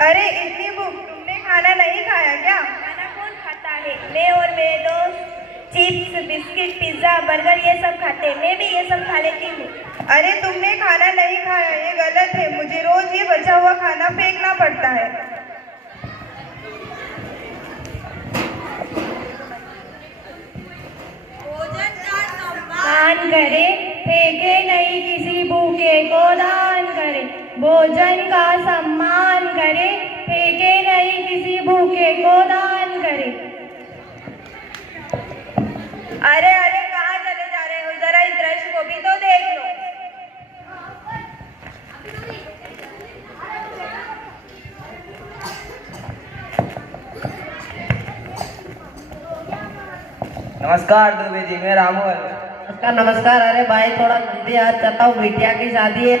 अरे इतनी भूख, तुमने खाना नहीं खाया क्या? खाना कौन खाता है? मैं और मेरे दोस्त चिप्स, बिस्किट, पिज्जा, बर्गर ये सब खाते हैं। मैं भी ये सब खा लेती हूँ। अरे तुमने खाना नहीं खाया, ये गलत है। मुझे रोज ये बचा हुआ खाना फेंकना पड़ता है। दान करे, फेंके नहीं किसी भूखे को, दान करे। भोजन का सम्मान करे, फेंके नहीं किसी भूखे को, दान करे। अरे अरे कहाँ चले जा रहे हो? जरा इस दृश्य को भी तो देख लो। नमस्कार दुबे जी, मैं रामू है। नमस्कार नमस्कार। अरे भाई थोड़ा जल्दी आ जाता हूँ, बिटिया की शादी है।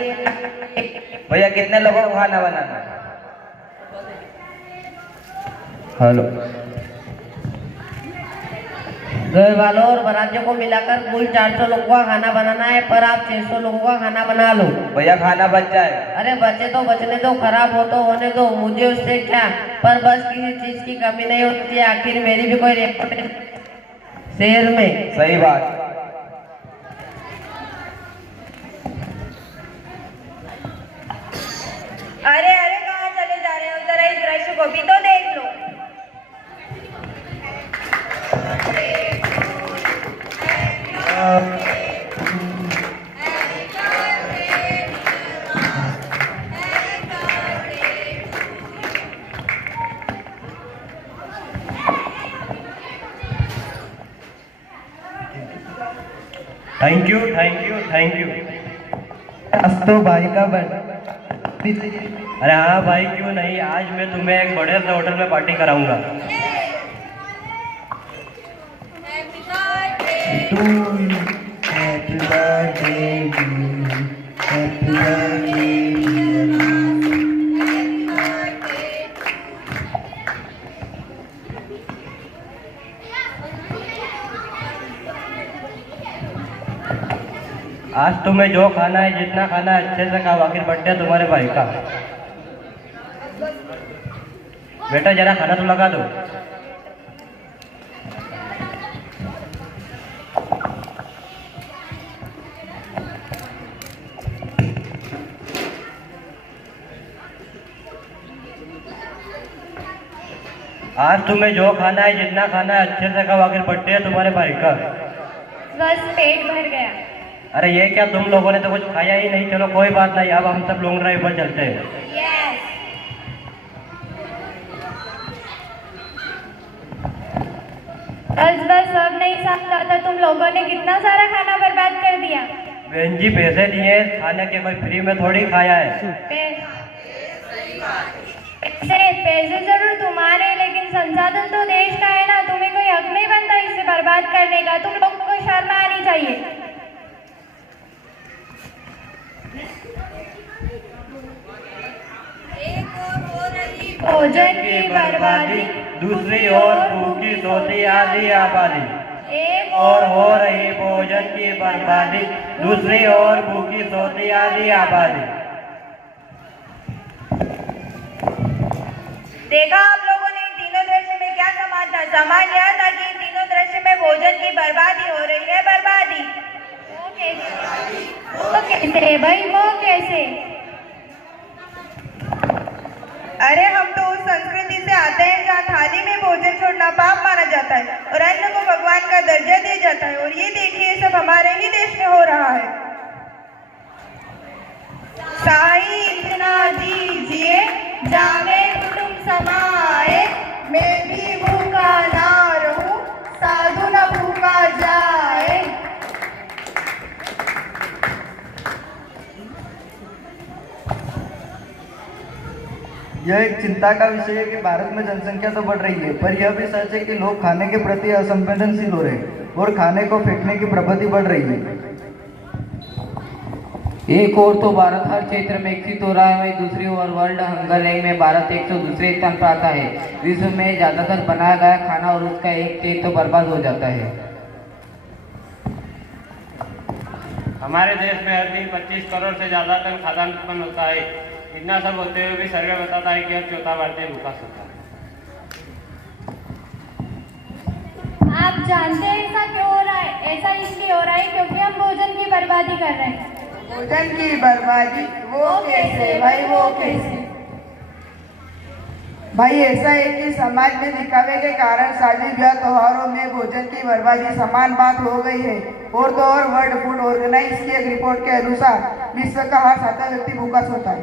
भैया कितने लोगों को खाना बनाना है? हेलो, घर वालों और बारातियों को मिलाकर कुल 400 लोगों का खाना बनाना है, पर आप 600 लोगों का खाना बना लो। भैया खाना बच जाए। अरे बचे तो बचने दो, खराब हो तो होने दो, मुझे उससे क्या। पर बस किसी चीज की कमी नहीं होती है, आखिर मेरी भी कोई रेपुटेशन शहर में। सही बात। अरे अरे कहाँ चले जा रहे हो? जरा इस दृश्य को भी तो देख लो। Thank you thank you thank you. अस्तो भाई का अरे हाँ भाई, क्यों नहीं। आज मैं तुम्हें एक बड़े से होटल में पार्टी कराऊंगा। आज तुम्हें जो खाना है, जितना खाना है, अच्छे से खाओ। आखिर बर्थडे तुम्हारे भाई का। बेटा जरा खाना तो लगा दो। आज तुम्हें जो खाना है, जितना खाना है, अच्छे से खाओ। आखिर बर्थडे है तुम्हारे भाई का। बस पेट भर गया। अरे ये क्या, तुम लोगों ने तो कुछ खाया ही नहीं। चलो कोई बात नहीं, अब हम सब लॉन्ग ड्राइव पर चलते हैं। यस। बस अब नहीं समझा था, तुम लोगों ने कितना सारा खाना बर्बाद कर दिया। बहन जी पैसे दिए खाने के, कोई फ्री में थोड़ी खाया है। पैसे जरूर तुम्हारे, लेकिन संसाधन तो देश का है ना। तुम्हें कोई हक नहीं बनता इसे बर्बाद करने का। तुम लोगों को शर्म आनी चाहिए। भोजन की बर्बादी, दूसरी ओर भूखी सोती आधी आबादी। एक और हो रही भोजन की बर्बादी, दूसरी ओर भूखी सोती आधी आबादी। देखा आप लोगों ने इन तीनों दृश्य में क्या समझा? समझ यह था कि इन तीनों दृश्य में भोजन की बर्बादी हो रही है। बर्बादी वो कैसे भाई, वो कैसे? अरे हम तो उस संस्कृति से आते हैं जहाँ थाली में भोजन छोड़ना पाप माना जाता है और अन्न को भगवान का दर्जा दिया जाता है। और ये देखिए, सब हमारे ही देश में हो रहा है। साईं इतना दीजिए, जावे कुटुंब समाए, मैं भी भूखा ना रहूं, साधु न भूखा जाए। यह एक चिंता का विषय है कि भारत में जनसंख्या तो बढ़ रही है, पर यह भी सच है कि लोग खाने के प्रति असंवेदनशील हो रहे हैं और खाने को फेंकने की प्रवृत्ति बढ़ रही है। एक और तो भारत हर क्षेत्र में विकसित हो रहा है, वहीं दूसरी ओर वर्ल्ड हंगर रैंक में भारत 102 स्थान पर आता है। विश्व में ज्यादातर बनाया गया खाना और उसका एक तेज तो बर्बाद हो जाता है। हमारे देश में हर दिन 25 करोड़ से ज्यादा टन खाद्यान्न उत्पन्न होता है। इतना सब होते हुए भी सर्वे बताता है कि हर चौथा भारतीय भूखा सोता है। आप जानते हैं ऐसा क्यों हो रहा है? ऐसा इसलिए हो रहा है क्योंकि हम भोजन की बर्बादी कर रहे हैं। भोजन की बर्बादी वो कैसे भाई, वो कैसे? भाई ऐसा है कि समाज में दिखावे के कारण शादी ब्याह त्योहारों में भोजन की बर्बादी समान बात हो गई है। और तो और वर्ल्ड फूड ऑर्गेनाइज की एक रिपोर्ट के अनुसार विश्व का हर 7वां व्यक्ति भूखा सोता है।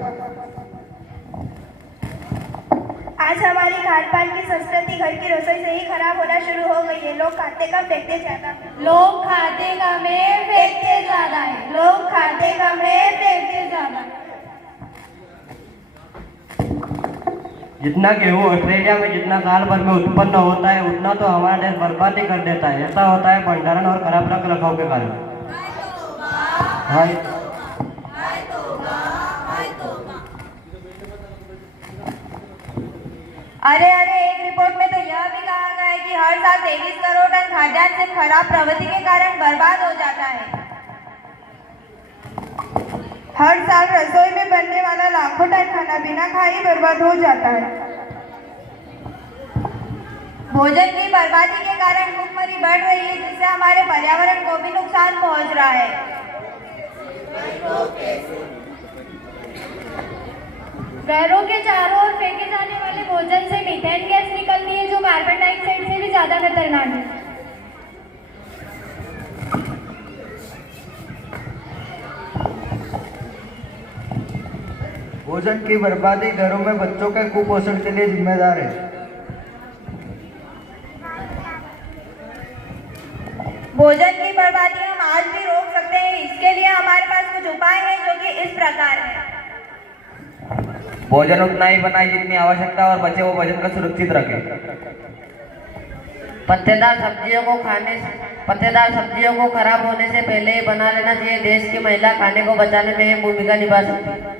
आज हमारी खान पान की संस्कृति घर की रसोई से ही खराब होना शुरू हो गई है। लोग खाते कम फेंकते ज्यादा। लोग खाते कम है फेंकते ज्यादा है। लोग खाते कम है फेंकते ज्यादा। जितना गेहूँ ऑस्ट्रेलिया में जितना साल भर में उत्पन्न होता है उतना तो हमारा देश बर्बादी कर देता है। ऐसा होता है भंडारण और खराब रख रखाव के कारण। अरे एक रिपोर्ट में तो यह भी कहा गया है कि हर साल 23 करोड़ टन खाद्यान्न सिर्फ खराब प्रवृत्ति के कारण बर्बाद हो जाता है। हर साल रसोई में बनने वाला लाखों टन खाना बिना खाए ही बर्बाद हो जाता है। भोजन की बर्बादी के कारण भूखमरी बढ़ रही है, जिससे हमारे पर्यावरण को भी नुकसान पहुंच रहा है। घरों के चारों ओर फेंके जाने वाले भोजन से मीथेन गैस निकलती है जो कार्बन डाइऑक्साइड से भी ज्यादा खतरनाक है। भोजन की बर्बादी घरों में बच्चों के कुपोषण के लिए जिम्मेदार है। भोजन की बर्बादी हम आज भी रोक सकते हैं। इसके लिए हमारे पास कुछ उपाय हैं जो कि इस प्रकार है। भोजन उतना ही बनाए जितनी आवश्यकता और बचे वो भोजन को सुरक्षित रखें। पत्तेदार सब्जियों को खराब होने से पहले ही बना लेना चाहिए। देश की महिला खाने को बचाने में अहम भूमिका निभा सकती है।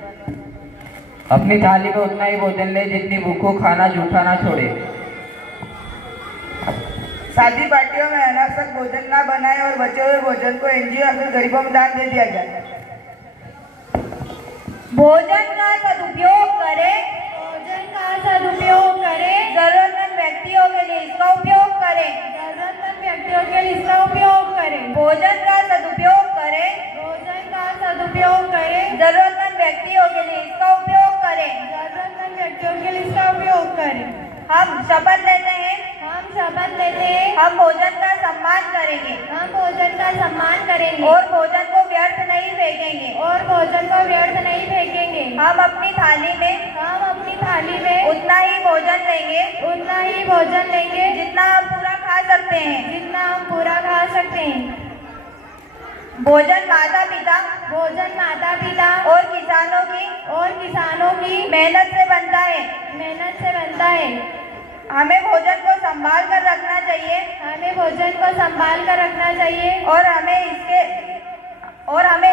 अपनी थाली में उतना ही भोजन ले जितनी भूखों खाना जूठा ना छोड़े। शादी पार्टियों में अनावश्यक भोजन न बनाए और बचे हुए भोजन को एनजीओ या फिर गरीबों में दान दे दिया जाए। भोजन का सदुपयोग करें। भोजन का सदुपयोग करें। जरूरतमंद व्यक्तियों के लिए इसका उपयोग करें। जरूरतमंद व्यक्तियों के लिए इसका उपयोग करें। भोजन का सदुपयोग करें। भोजन का सदुपयोग करें। जरूरतमंद व्यक्तियों के लिए इसका उपयोग करें। जरूरतमंद व्यक्तियों के लिए इसका उपयोग करें। हम शपथ लेते हैं। हम भोजन का सम्मान करेंगे। हम भोजन का सम्मान करेंगे और भोजन को व्यर्थ नहीं फेंकेंगे। हम अपनी थाली में उतना ही भोजन लेंगे जितना हम पूरा खा सकते हैं। भोजन माता पिता और किसानों की मेहनत से बनता है। हमें भोजन को संभाल कर रखना चाहिए और हमें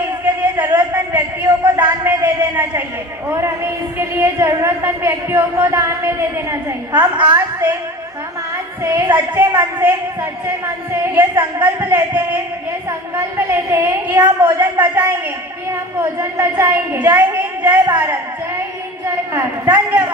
इसके लिए जरूरतमंद व्यक्तियों को दान में दे देना चाहिए। हम आज से सच्चे मन से ये संकल्प लेते हैं कि हम भोजन बचाएंगे। जय हिंद, जय भारत। धन्यवाद।